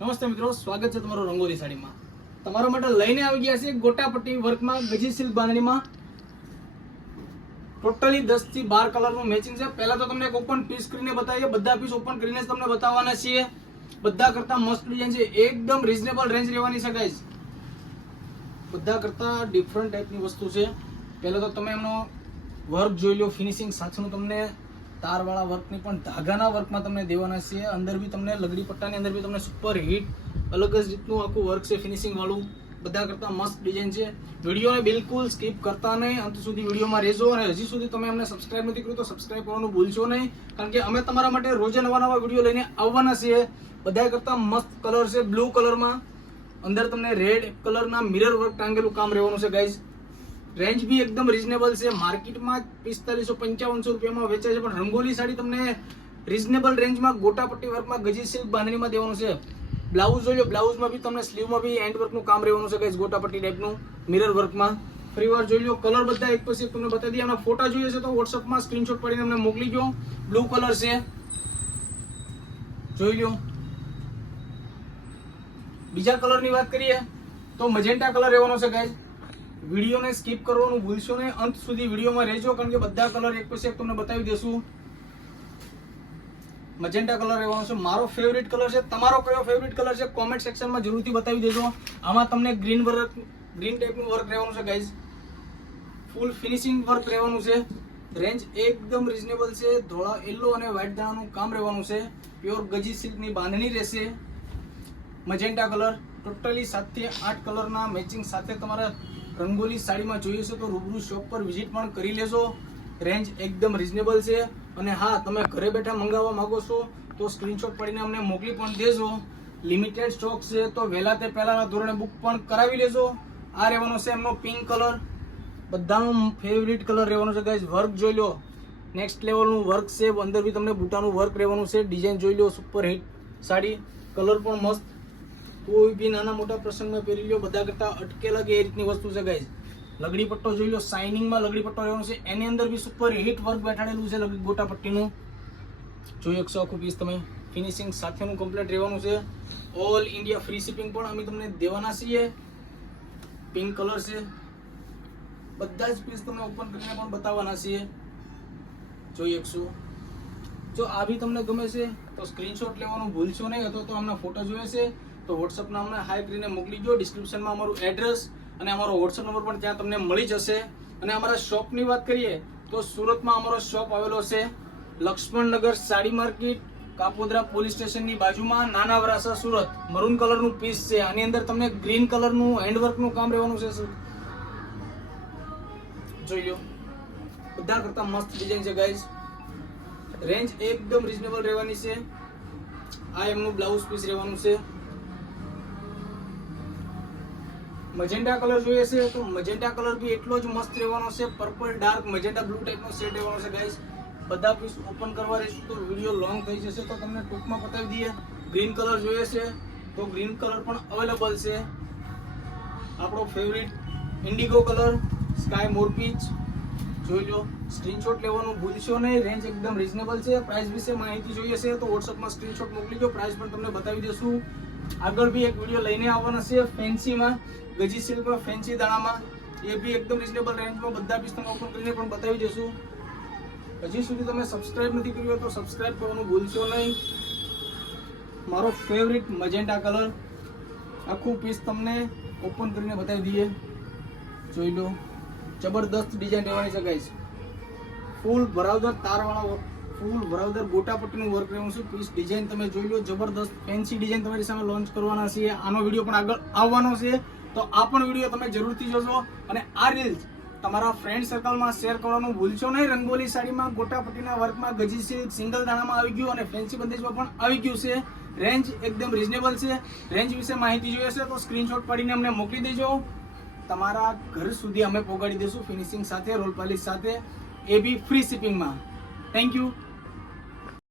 નમસ્તે મિત્રો, સ્વાગત છે તમારું રંગોલી સાડીમાં. તમારા માટે લઈને આવી ગયા છે ગોટાપટ્ટી વર્કમાં ગજી સિલ્ક બાંધણીમાં. ટોટલી દસથી બાર કલરનું મેચિંગ છે. પહેલા તો તમને એક ઓપન પીસ કરીને બતાવીએ. બધા પીસ ઓપન કરીને તમને બતાવવાના છીએ. બધા કરતા મસ્ત ડિઝાઇન છે. એકદમ રિઝનેબલ રેન્જ રહેવાની છે. બધા કરતા ડિફરન્ટ ટાઈપની વસ્તુ છે. પહેલા તો તમે એમનો વર્ક જોઈ લો ફિનિશિંગ સાથેનું તમને તારવાળા વર્કની પણ ધાગાના વર્કમાં તમને દેવાના છે. અંદર બી તમને લગડી પટ્ટાની અંદર બી તમને સુપર હિટ અલગ જ રીતનું આખું વર્ક છે ફિનિશિંગ વાળું. બધા કરતા મસ્ત ડિઝાઇન છે. વિડીયોને બિલકુલ સ્કીપ કરતા નહીં. અંત સુધી વિડીયોમાં રહેજો અને હજી સુધી તમે અમને સબસ્ક્રાઇબ નથી કર્યું તો સબસ્ક્રાઇબ કરવાનું ભૂલશો નહીં. કારણ કે અમે તમારા માટે રોજે નવા નવા વીડિયો લઈને આવવાના છીએ. બધા કરતા મસ્ત કલર છે બ્લુ કલરમાં અંદર તમને રેડ કલરના મિરર વર્ક ટાંગેલું કામ રહેવાનું છે ગાઈઝ રેન્જ બી એકદમ રીઝનેબલ છે. માર્કેટમાં પિસ્તાલીસો પંચાવનસો રૂપિયામાં વેચાય છે. પણ રંગોલી સાડી તમને રીઝનેબલ રેન્જમાં ગોટાપટ્ટી વર્કમાં ગજી સિલ્ક બાંધણીમાં દેવાનું છે. બ્લાઉઝ જોઈ લો. બ્લાઉઝમાં બી તમને સ્લીવમાં બી એન્ડ વર્કનું કામ રહેવાનું છે ગાઈઝ ગોટાપટ્ટી ટાઈપનું મિરર વર્કમાં ફરી વાર જોઈ લો. કલર બધા એક પછી તમને બતાવી દઈએ. આના ફોટા જોઈએ છે તો વોટ્સઅપમાં સ્ક્રીનશોટ પાડીને અમને મોકલી દો બ્લુ કલર છે. જોઈ લો. બીજા કલરની વાત કરીએ તો મજેન્ટા કલર રહેવાનો છે ગાઈઝ વિડીયોને સ્કીપ કરવાનું ભૂલશો નહીં. અંત સુધી વિડીયોમાં રહેજો, કારણ કે બધા કલર એક પછી એક તમને બતાવી દેશું. મજેન્ટા કલર રહેવાનો છે. મારો ફેવરિટ કલર છે. તમારો કયો ફેવરિટ કલર છે? કોમેન્ટ સેક્શનમાં જરૂરથી બતાવી દેજો. આમાં તમને ગ્રીન વર્ક ગ્રીન ટાઈપનું વર્ક રહેવાનું છે ગાઈઝ ફૂલ ફિનિશિંગ વર્ક રહેવાનું છે. રેન્જ એકદમ રિઝનેબલ છે. ધોળા યલો અને વ્હાઇટ દાણાનું કામ રહેવાનું છે. પ્યોર ગજી સિલ્કની બાંધણી રહેશે. મજેન્ટા કલર. ટોટલી સાતથી આઠ કલરના મેચિંગ સાથે તમારા રંગોલી સાડીમાં જોઈએ છે તો રૂબરૂ શોપ પર વિઝિટ પણ કરી લેજો. રેન્જ એકદમ રિઝનેબલ છે. અને હા, તમે ઘરે બેઠા મંગાવવા માંગો છો તો સ્ક્રીનશોટ પડીને અમને મોકલી પણ દેજો. લિમિટેડ સ્ટોક છે તો વહેલા તે પહેલાના ધોરણે બુક પણ કરાવી લેજો. આ રહેવાનો છે એમનો પિંક કલર બધાનો ફેવરિટ કલર રહેવાનો છે ગાઈઝ વર્ક જોઈ લો. નેક્સ્ટ લેવલનું વર્ક છે. અંદર બી તમને બુટાનું વર્ક રહેવાનું છે. ડિઝાઇન જોઈ લો સુપર હિટ સાડી. કલર પણ મસ્ત. કોઈ બી નાના મોટા પ્રસંગમાં પહેરી લો બધા કરતા અટકેલા કે એ રીતની વસ્તુ છે ગાઈઝ લગડી પટ્ટો જોઈ લો શાઇનિંગમાં લગડી પટ્ટો રહેવાનો છે. એની અંદર બી સુપર હિટ વર્ક બેઠાડેલું છે, લગડી ગોટા પટ્ટીનું. જોઈ શકશો આખું પીસ તમે. ફિનિશિંગ સાથેનું કમ્પ્લીટ રહેવાનું છે. ઓલ ઇન્ડિયા ફ્રી શિપિંગ પણ અમે તમને દેવાના છીએ. પિંક કલર છે. બધા જ પીસ તમને ઓપન કરીને પણ બતાવવાના છીએ. જોઈ શકશો. જો આ બી તમને ગમે છે, તો સ્ક્રીનશોટ લેવાનું ભૂલશો નહીં, અથવા તો આમના ફોટો જોઈએ છે. તો વોટ્સઅપના અમને હાઈ કરીને મોકલી દો ડિસ્ક્રિપ્શનમાં અમારું એડ્રેસ અને અમારો વોટ્સઅપ નંબર પણ ત્યાં તમને મળી જશે. અને અમારા શોપની વાત કરીએ, તો સુરતમાં અમારો શોપ આવેલો છે લક્ષ્મણનગર સાડી માર્કેટ, કાપોદ્રા પોલીસ સ્ટેશનની બાજુમાં, નાના વરાસા સુરત. મરૂન કલરનું પીસ છે. આની અંદર તમને ગ્રીન કલરનું હેન્ડવર્કનું કામ રહેવાનું છે જોઈ લો. બધા કરતા મસ્ત ડિઝાઇન છે ગાઈઝ રેન્જ એકદમ રિઝનેબલ રહેવાની છે. આ એમનું બ્લાઉઝ પીસ રહેવાનું છે. મજેન્ટા કલર જોઈએ છે તો મજેન્ટા કલર બી એટલો જ મસ્ત રહેવાનો છે. પર્પલ ડાર્ક મજેન્ટા બ્લુ ટાઈપનો શેડ રહેવાનો છે ગાઈઝ બધા પીસ ઓપન કરવા રહીશું તો વીડિયો લોંગ થઈ જશે તો તમને ટૂંકમાં બતાવી દઈએ. ગ્રીન કલર જોઈએ છે તો ગ્રીન કલર પણ અવેલેબલ છે. આપણો ફેવરિટ ઇન્ડિગો કલર સ્કાય મોરપીચ જોઈ લો સ્ક્રીનશોટ લેવાનું ભૂલશો નહીં. રેન્જ એકદમ રિઝનેબલ છે. પ્રાઇસ વિશે માહિતી જોઈએ છે તો વોટ્સઅપમાં સ્ક્રીનશોટ મોકલી દો. પ્રાઇસ પણ તમને બતાવી દઈશું. આગળ બી એક વીડિયો લઈને આવવાનો છે ફેન્સીમાં, ગજી સિલ્કમાં, ફેન્સી દાણામાં. એ બી એકદમ રિઝનેબલ રેન્જમાં બધા પીસ તમે ઓપન કરીને પણ બતાવી દઈશું હજી સુધી તમે સબસ્ક્રાઇબ નથી કર્યું તો સબસ્ક્રાઇબ કરવાનું ભૂલશો નહીં. મારો ફેવરિટ મજેન્ટા કલર આખું પીસ તમને ઓપન કરીને બતાવી દઈએ. જોઈ લો. જબરદસ્ત ડિઝાઇન રહેવાની છે ગાઈસ ફૂલ ભરાવદાર તારવાળા ફૂલ વરાવદર ગોટાપટ્ટીનું વર્ક રહેવું છે. પીસ ડિઝાઇન તમે જોઈ લો, જબરદસ્ત ફેન્સી ડિઝાઇન તમારી સામે લોન્ચ કરવાના છીએ આનો વીડિયો પણ આગળ આવવાનો છે. તો આ પણ વીડિયો તમે જરૂરથી જોશો અને આ રીલ્સ તમારા ફ્રેન્ડ સર્કલમાં શેર કરવાનું ભૂલશો નહીં. રંગોલી સાડીમાં, ગોટાપટ્ટીના વર્કમાં ગજી સિંગલ દાણામાં આવી ગયું અને ફેન્સી બંદેજમાં પણ આવી ગયું છે. રેન્જ એકદમ રીઝનેબલ છે. રેન્જ વિશે માહિતી જોઈએ છે, તો સ્ક્રીનશોટ પાડીને અમને મોકલી દેજો. તમારા ઘર સુધી અમે પહોંચાડી દઈશું ફિનિશિંગ સાથે રોલ પાલિશ સાથે. એ બી ફ્રી શિપિંગમાં થેન્ક યુ